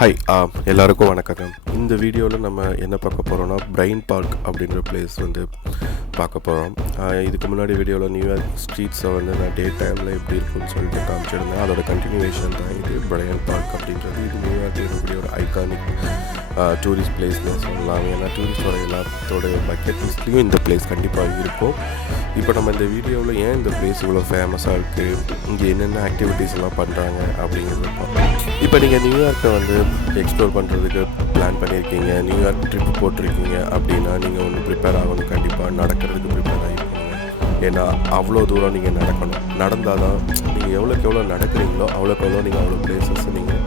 Hi எல்லாருக்கும் வணக்கம். இந்த வீடியோவில் நம்ம என்ன பார்க்க போகிறோம்னா பிரையண்ட் பார்க் அப்படின்ற பிளேஸ் வந்து பார்க்க போகிறோம். இதுக்கு முன்னாடி வீடியோவில் நியூயார்க் ஸ்ட்ரீட்ஸை வந்து நான் டே டைமில் எப்படி இருக்குன்னு சொல்லிட்டு காமிச்சிருந்தேன். அதோட கண்டினியூவேஷன் தான் இது பிரையண்ட் பார்க் அப்படின்றது. இது நியூயார்க்கில் இருக்கக்கூடிய ஒரு ஐகானிக் டூரிஸ்ட் பிளேஸ்னு சொல்லலாம். ஏன்னா டூரிஸ்டோட எல்லாத்தோட பக்கெட் லிஸ்ட்லேயும் இந்த பிளேஸ் கண்டிப்பாக இருக்கும். இப்போ நம்ம இந்த வீடியோவில் ஏன் இந்த பிளேஸ் இவ்வளோ ஃபேமஸாக இருக்குது, இங்கே என்னென்ன ஆக்டிவிட்டீஸ் எல்லாம் பண்ணுறாங்க அப்படிங்கிறத பார்ப்போம். இப்போ நீங்கள் நியூயார்க்கை வந்து எக்ஸ்ப்ளோர் பண்ணுறதுக்கு பிளான் பண்ணியிருக்கீங்க, நியூயார்க் ட்ரிப் போட்டிருக்கீங்க அப்படின்னா நீங்கள் ஒன்று ப்ரிப்பேர் ஆகணும். கண்டிப்பாக நடக்கிறதுக்கு ப்ரிப்பேர் ஆகிருக்கீங்க. ஏன்னா அவ்வளோ தூரம் நீங்கள் நடந்தால் தான் நீங்கள் எவ்வளோக்கு எவ்வளோ நடக்கிறீங்களோ அவ்வளோக்கு எவ்வளோ நீங்கள் அவ்வளோ பிளேசஸ் நீங்கள்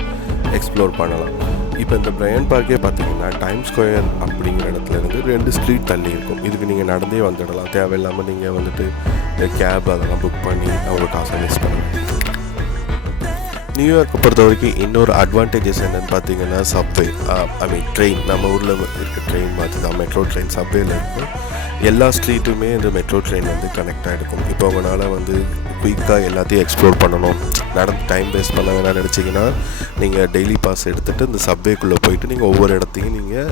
எக்ஸ்ப்ளோர் பண்ணலாம். இப்போ இந்த பிரையண்ட் பார்க்கே பார்த்தீங்கன்னா டைம் ஸ்கொயர் அப்படிங்கிற இடத்துலேருந்து 2 ஸ்ட்ரீட் தள்ளி இருக்கும். இதுக்கு நீங்கள் நடந்தே வந்துடலாம். தேவையில்லாமல் நீங்கள் வந்துட்டு கேப் அதெல்லாம் புக் பண்ணி அவங்க காசை வேஸ்ட் பண்ணலாம். நியூயார்க்கை பொறுத்த வரைக்கும் இன்னொரு அட்வான்டேஜஸ் என்னென்னு பார்த்தீங்கன்னா சப்வே, ட்ரெயின். நம்ம ஊரில் இருக்க ட்ரெயின் மாதிரி தான் மெட்ரோ ட்ரெயின் சப்வேல இருக்கும். எல்லா ஸ்ட்ரீட்டுமே இந்த மெட்ரோ ட்ரெயின் வந்து கனெக்ட் ஆகிருக்கும். இப்போ உங்களால் வந்து குயிக்காக எல்லாத்தையும் எக்ஸ்ப்ளோர் பண்ணணும், நடந்து டைம் வேஸ்ட் பண்ண வேணாம்னு நினச்சிங்கன்னா நீங்கள் டெய்லி பாஸ் எடுத்துகிட்டு இந்த சப்வேக்குள்ளே போயிட்டு நீங்கள் ஒவ்வொரு இடத்தையும் நீங்கள்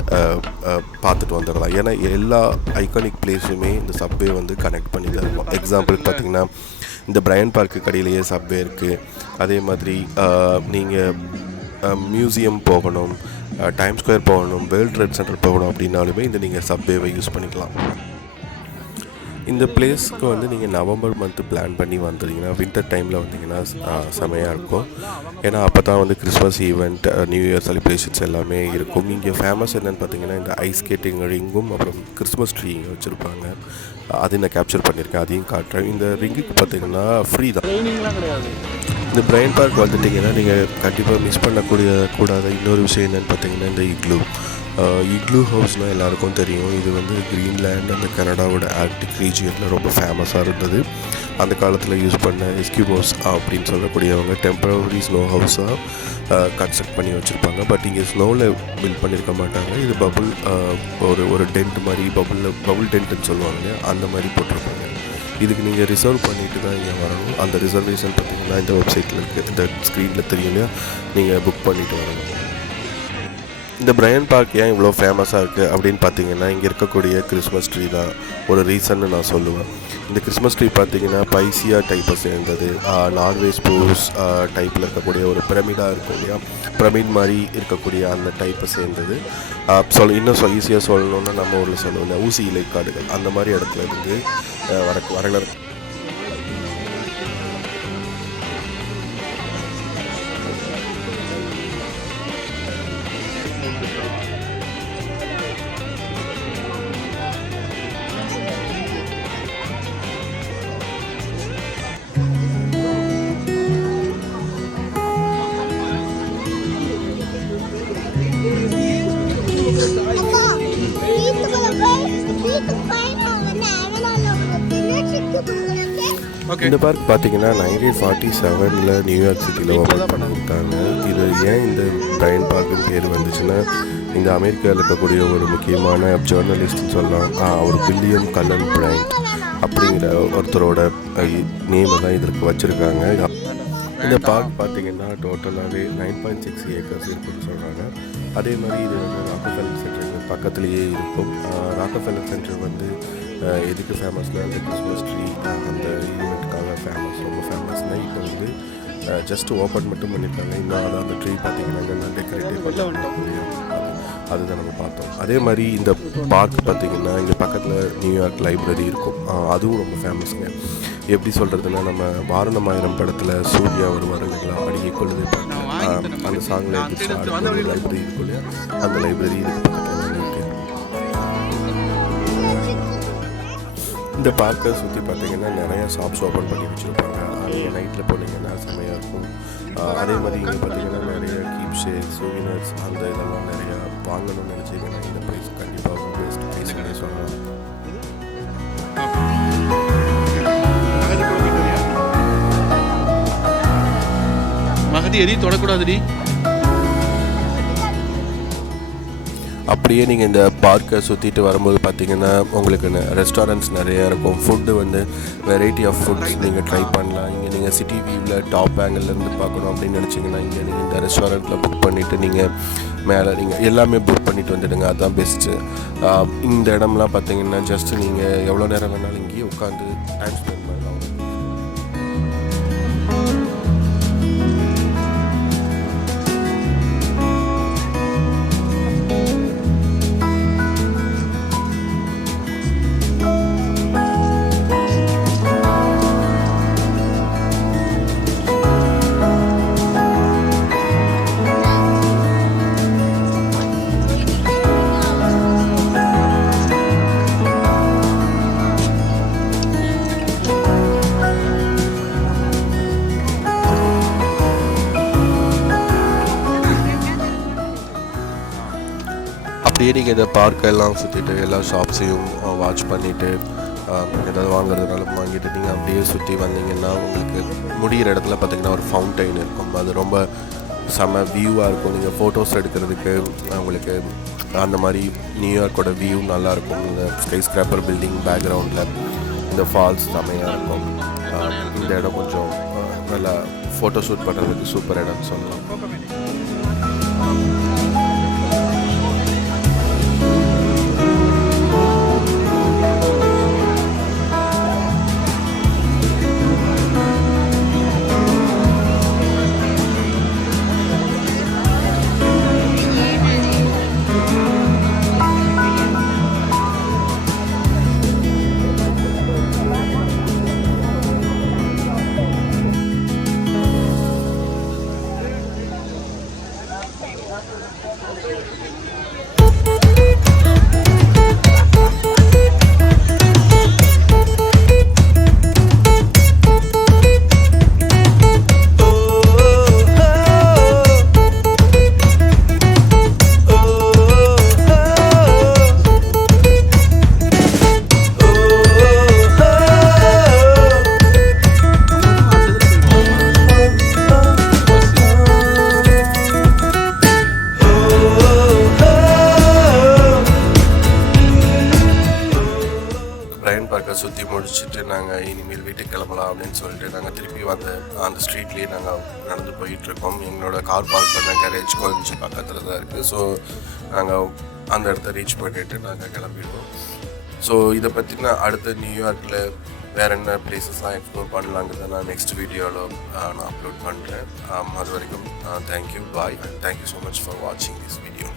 பார்த்துட்டு வந்துடலாம். ஏன்னா எல்லா ஐகானிக் பிளேஸுமே இந்த சப்வே வந்து கனெக்ட் பண்ணி தான் இருக்கும். எக்ஸாம்பிளுக்கு பார்த்தீங்கன்னா இந்த பிரையண்ட் பார்க்கு கடையிலேயே சப்வே இருக்குது. அதே மாதிரி நீங்கள் மியூசியம் போகணும், டைம் ஸ்கொயர் போகணும், வேர்ல்ட் ட்ரேட் சென்டர் போகணும் அப்படின்னாலுமே இந்த நீங்கள் சப்வேவை யூஸ் பண்ணிக்கலாம். இந்த பிளேஸ்க்கு வந்து நீங்கள் நவம்பர் மந்த்து பிளான் பண்ணி வந்துட்டீங்கன்னா வின்டர் டைமில் வந்தீங்கன்னா செமையாக இருக்கும். ஏன்னா அப்போ தான் வந்து Christmas event, new year celebrations எல்லாமே இருக்கும். இங்கே ஃபேமஸ் என்னென்னு பார்த்தீங்கன்னா இந்த ஐஸ் ஸ்கேட்டிங் ரிங்கும் அப்புறம் கிறிஸ்மஸ் ட்ரீ வச்சுருப்பாங்க. அதை நான் கேப்சர் பண்ணியிருக்கேன், அதையும் காட்டுறேன். இந்த ரிங்குக்கு பார்த்தீங்கன்னா ஃப்ரீ தான். இந்த பிரையண்ட் பார்க் வந்துட்டிங்கன்னா நீங்கள் கண்டிப்பாக மிஸ் பண்ணக்கூடாத இன்னொரு விஷயம் என்னென்னு பார்த்தீங்கன்னா இந்த இக்லூ ஹவுஸ்னால் எல்லாருக்கும் தெரியும். இது வந்து கிரீன்லேண்ட் அந்த கனடாவோட ஆர்க்டிக் ரீஜியனில் ரொம்ப ஃபேமஸாக இருந்தது. அந்த காலத்தில் யூஸ் பண்ண எஸ்கிமோஸ் அப்படின்னு சொல்லக்கூடியவங்க டெம்பரவரி ஸ்னோ ஹவுஸாக கன்ஸ்ட்ரக்ட் பண்ணி வச்சுருப்பாங்க. பட் இங்கே ஸ்னோவில் பில்ட் பண்ணியிருக்க மாட்டாங்க. இது பபுள் ஒரு டென்ட் மாதிரி பபுள் டென்ட்டுன்னு சொல்லுவாங்க, அந்த மாதிரி போட்டிருப்பாங்க. இதுக்கு நீங்கள் ரிசர்வ் பண்ணிவிட்டு தான் இங்கே வரணும். அந்த ரிசர்வேஷன் பார்த்திங்கன்னா இந்த வெப்சைட்டில் இருக்குது, இந்த ஸ்க்ரீனில் தெரியும் இல்லையா, நீங்கள் புக் பண்ணிவிட்டு வரணும். இந்த பிரையண்ட் பார்க் ஏன் இவ்வளோ ஃபேமஸாக இருக்குது அப்படின்னு பார்த்தீங்கன்னா இங்கே இருக்கக்கூடிய கிறிஸ்மஸ் ட்ரீ தான் ஒரு ரீசன்னு நான் சொல்லுவேன். இந்த கிறிஸ்மஸ் ட்ரீ பார்த்தீங்கன்னா பைசியா டைப்பை சேர்ந்தது. நார்வே ஸ்பூஸ் டைப்பில் இருக்கக்கூடிய ஒரு பிரமிடாக இருக்கும் இல்லையா, பிரமிட் மாதிரி இருக்கக்கூடிய அந்த டைப்பை சேர்ந்தது. இன்னும் ஈஸியாக சொல்லணுன்னா நம்ம ஊரில் சொல்லுவோம் இல்லையா, ஊசி இலைக்காடுகள், அந்த மாதிரி இடத்துல இருந்து வரலாறு. இந்த பார்க் பார்த்தீங்கன்னா 1947 நியூயார்க் சிட்டியில் ஓப்பன் பண்ணியிருக்காங்க. இது ஏன் இந்த பிரையண்ட் பார்க்குன்னு பேர் வந்துச்சுன்னா இந்த அமெரிக்காவில் இருக்கக்கூடிய ஒரு முக்கியமான ஜேர்னலிஸ்ட்னு சொல்லலாம். அவர் வில்லியம் கல்லன் பிரையண்ட் அப்படிங்கிற ஒருத்தரோட நேமை தான் இதற்கு வச்சுருக்காங்க. இந்த பார்க் பார்த்திங்கன்னா டோட்டலாகவே 9.6 ஏக்கர்ஸ் இருக்குன்னு சொல்கிறாங்க. அதே மாதிரி இது வந்து ராக்கஃபெல்லர் சென்டருக்கு பக்கத்துலேயே இருக்கும். ராக்கஃபெல்லர் சென்டர் வந்து எதுக்கு ஃபேமஸ்னால் அந்த கிறிஸ்மஸ் ட்ரீ அந்த ஈவெண்ட்டுக்காக ரொம்ப ஃபேமஸ்னால் இப்போ வந்து ஜஸ்ட் ஓப்பன் மட்டும் பண்ணியிருக்காங்க. இன்னும் அதான் அந்த ட்ரீ பார்த்திங்கன்னா இன்னும் டெக்கரேட்டிவ் பண்ண முடியும், அதுதான் நம்ம பார்த்தோம். அதே மாதிரி இந்த பார்க் பார்த்திங்கன்னா இங்கே பக்கத்தில் நியூயார்க் லைப்ரரி இருக்கும், அதுவும் ரொம்ப ஃபேமஸுங்க. எப்படி சொல்கிறதுனா நம்ம வாரணமாயிரம் படத்தில் சூர்யா வருவார் இல்லைங்களா, அடியை கொள்ளுது அந்த சாங்கில் ஒரு லைப்ரரி இருக்கும் இல்லையா, அந்த லைப்ரரி இதுக்கு பக்கத்தில் இருக்குது. இந்த பார்க்கை சுற்றி பார்த்திங்கன்னா நிறையா ஷாப்ஸ் ஓப்பன் பண்ணி வச்சுருப்பாங்க. நீங்கள் நைட்டில் போனீங்கன்னா செம்மையாக இருக்கும். அதே மாதிரி இங்கே பார்த்திங்கன்னா நிறைய கீப் ஷேக்ஸ், சூவினர்ஸ் அந்த இதெல்லாம் நிறையா வாங்கணும்னு நினச்சிங்கன்னா இந்த ப்ரைஸ் கண்டிப்பாக பெஸ்ட் ப்ரைஸ்னே சொல்லலாம். மகதி எதையும் தொடக்கூடாதுடி. அப்படியே நீங்கள் இந்த பார்க்கை சுற்றிட்டு வரும்போது பார்த்தீங்கன்னா உங்களுக்கு ரெஸ்டாரண்ட்ஸ் நிறையா இருக்கும். ஃபுட்டு வந்து வெரைட்டி ஆஃப் ஃபுட்ஸ் நீங்கள் ட்ரை பண்ணலாம். இங்கே நீங்கள் சிட்டி வியூவில் டாப் ஆங்கிள்லேருந்து பார்க்கணும் அப்படின்னு நினச்சிங்கன்னா இங்கே நீங்கள் இந்த ரெஸ்டாரண்ட்டில் புக் பண்ணிவிட்டு நீங்கள் மேலே நீங்கள் எல்லாமே புக் பண்ணிவிட்டு வந்துடுங்க. அதுதான் பெஸ்ட்டு. இந்த இடம்லாம் பார்த்தீங்கன்னா ஜஸ்ட்டு நீங்கள் எவ்வளோ நேரம் வேணாலும் இங்கேயே உட்காந்து டைம் ஸ்பெண்ட் பண்ணலாம். அப்படியே நீங்கள் இந்த பார்க்கெல்லாம் சுற்றிட்டு எல்லா ஷாப்ஸையும் வாட்ச் பண்ணிவிட்டு ஏதாவது வாங்குறதுனாலும் வாங்கிட்டு நீங்கள் அப்படியே சுற்றி வந்தீங்கன்னா உங்களுக்கு முடிகிற இடத்துல பார்த்திங்கன்னா ஒரு ஃபவுண்டைன் இருக்கும். அது ரொம்ப செம வியூவாக இருக்கும். நீங்கள் ஃபோட்டோஸ் எடுக்கிறதுக்கு உங்களுக்கு அந்த மாதிரி நியூயார்க்கோட வியூ நல்லாயிருக்கும். இந்த ஸ்கை ஸ்கிராப்பர் பில்டிங் பேக்ரவுண்டில் இந்த ஃபால்ஸ் செமையாக இருக்கும். இந்த இடம் கொஞ்சம் நல்லா ஃபோட்டோ ஷூட் பண்ணுறதுக்கு சூப்பர் இடம்னு சொல்லலாம். பிரையன்ட் பார்க்கை சுற்றி முடிச்சுட்டு நாங்கள் இனிமேல் வீட்டுக்கு கிளம்பலாம் அப்படின்னு சொல்லிட்டு நாங்கள் திருப்பி அந்த ஸ்ட்ரீட்லேயே நாங்கள் நடந்து போயிட்டுருக்கோம். எங்களோட கார் பார்க் பண்ண கேரேஜ் கொஞ்சம் பக்கத்தில் தான் இருக்குது. ஸோ நாங்கள் அந்த இடத்த ரீச் பண்ணிவிட்டு நாங்கள் கிளம்பிடுவோம். ஸோ இதை பற்றின அடுத்த நியூயார்க்கில் வேறு என்ன பிளேசஸ்லாம் எக்ஸ்ப்ளோர் பண்ணலாங்கிறத நான் நெக்ஸ்ட் வீடியோவில் நான் அப்லோட் பண்ணுறேன். அது வரைக்கும் thank you, bye, and thank you so much for வாட்சிங் திஸ் வீடியோ.